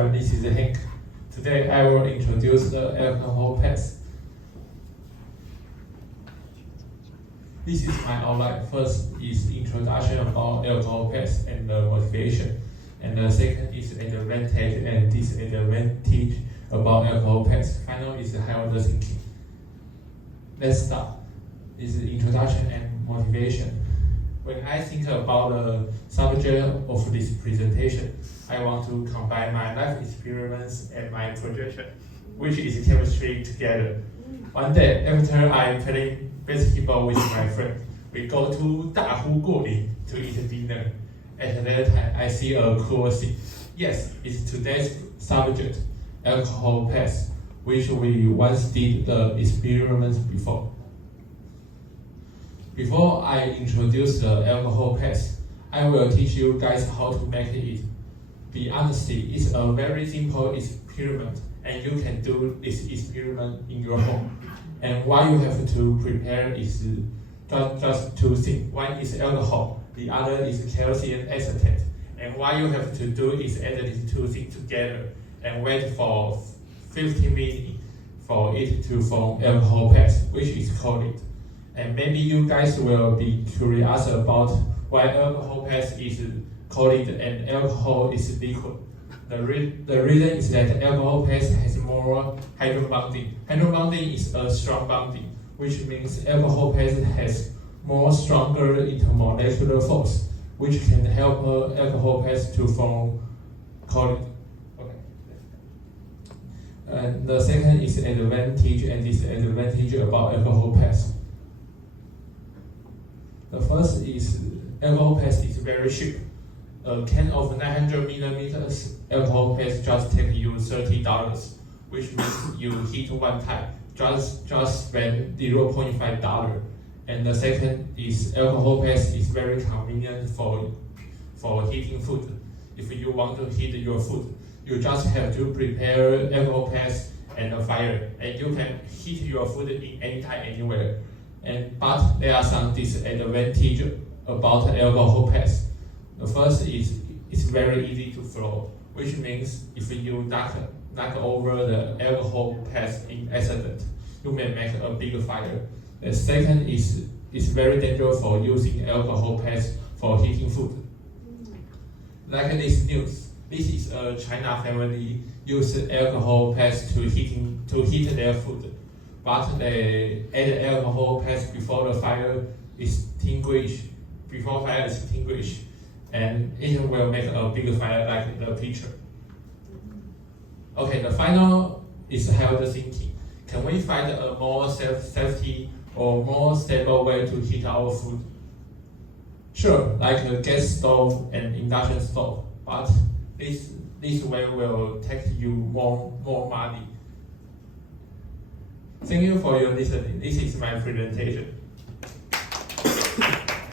everyone, this is Hank. Today I will introduce the alcohol pass. This is my outline. First is introduction about alcohol pass and the motivation. And the second is advantage and disadvantage about alcohol pass. Final is high-order thinking. Let's start. This is introduction and motivation. When I think about the subject of this presentation, I want to combine my life experiments and my projection, which is chemistry, together. One day, after I'm playing basketball with my friend, we go to Dahu Guoli to eat dinner. At that time, I see a cool thing. Yes, it's today's subject, alcohol pass, which we once did the experiments before. Before I introduce the alcohol pass, I will teach you guys how to make it. Be honest, it's a very simple experiment, and you can do this experiment in your home. And what you have to prepare is just two things. One is alcohol, the other is calcium acetate. And what you have to do is add these two things together and wait for 15 minutes for it to form alcohol pass, which is called. And maybe you guys will be curious about why alcohol pass is called and alcohol is liquid. The reason is that alcohol pass has more hydrogen bonding. Hydrogen bonding is a strong bonding, which means alcohol pass has more stronger intermolecular force, which can help alcohol pass to form colloid. Okay. And the second is advantage and disadvantage about alcohol pass. The first is alcohol pass is very cheap. A can of 900 milliliters alcohol pass just take you $30, which means you hit one time, just spend $0.5. And the second is alcohol pass is very convenient for heating food. If you want to heat your food, you just have to prepare alcohol pass and a fire, and you can heat your food in anytime, anywhere. But there are some disadvantages about alcohol pass. The first is it's very easy to flow, which means if you knock over the alcohol pass in accident, you may make a big fire. The second is it's very dangerous for using alcohol pass for heating food. Like this news, this is a China family use alcohol pass to heat their food, but they add alcohol pass before the fire is extinguished. And it will make a big fire like the picture. Okay, the final is high-order thinking. Can we find a more safety or more stable way to heat our food? Sure, like a gas stove and induction stove, but this way will take you more money. Thank you for your listening. This is my presentation.